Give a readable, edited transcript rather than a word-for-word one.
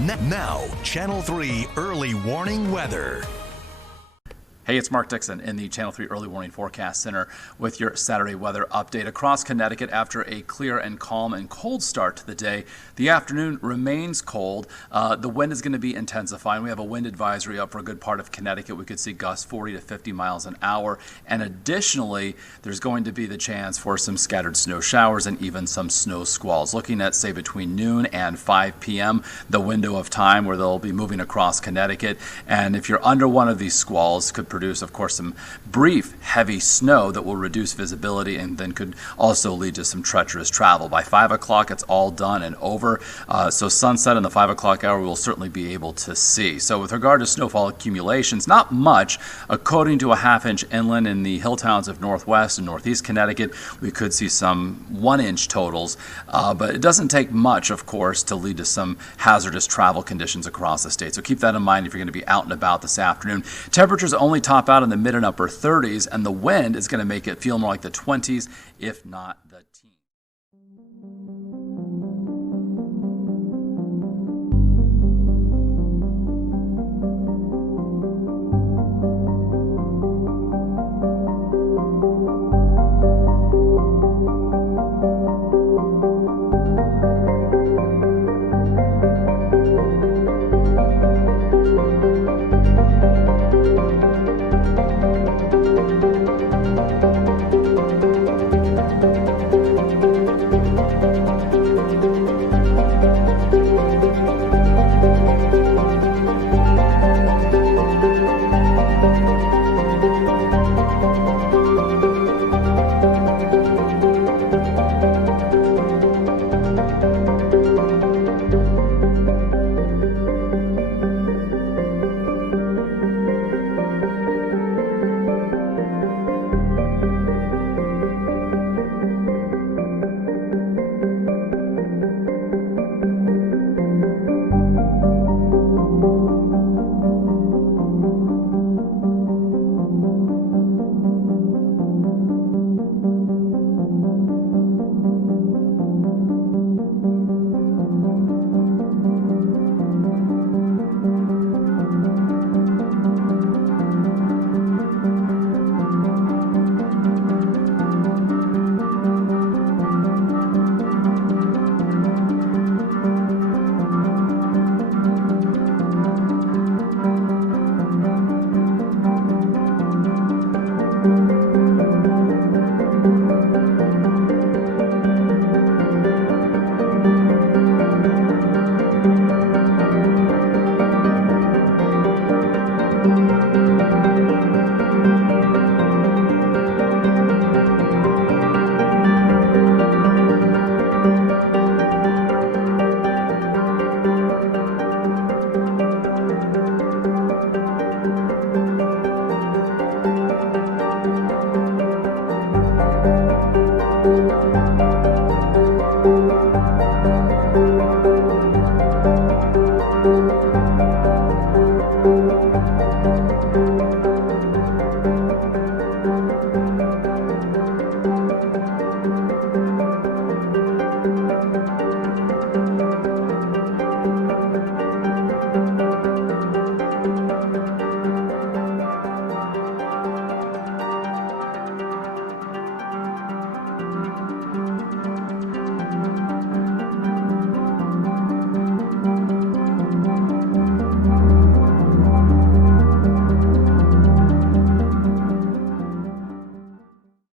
Now, Channel 3 early warning weather. Hey, it's Mark Dixon in the Channel 3 Early Warning Forecast Center with your Saturday weather update. Across Connecticut, after a clear and calm and cold start to the day, the afternoon remains cold. The wind is going to be intensifying. We have a wind advisory up for a good part of Connecticut. We could see gusts 40 to 50 miles an hour. And additionally, there's going to be the chance for some scattered snow showers and even some snow squalls. Looking at, say, between noon and 5 p.m., the window of time where they'll be moving across Connecticut. And if you're under one of these squalls, could produce, of course, some brief heavy snow that will reduce visibility and then could also lead to some treacherous travel. By 5 o'clock, it's all done and over. So sunset in the 5 o'clock hour, we'll certainly be able to see. So with regard to snowfall accumulations, not much. According to a half-inch inland in the hill towns of northwest and northeast Connecticut, we could see some 1-inch totals. But it doesn't take much, of course, to lead to some hazardous travel conditions across the state. So keep that in mind if you're going to be out and about this afternoon. Temperatures only top out in the mid and upper 30s, and the wind is going to make it feel more like the 20s, if not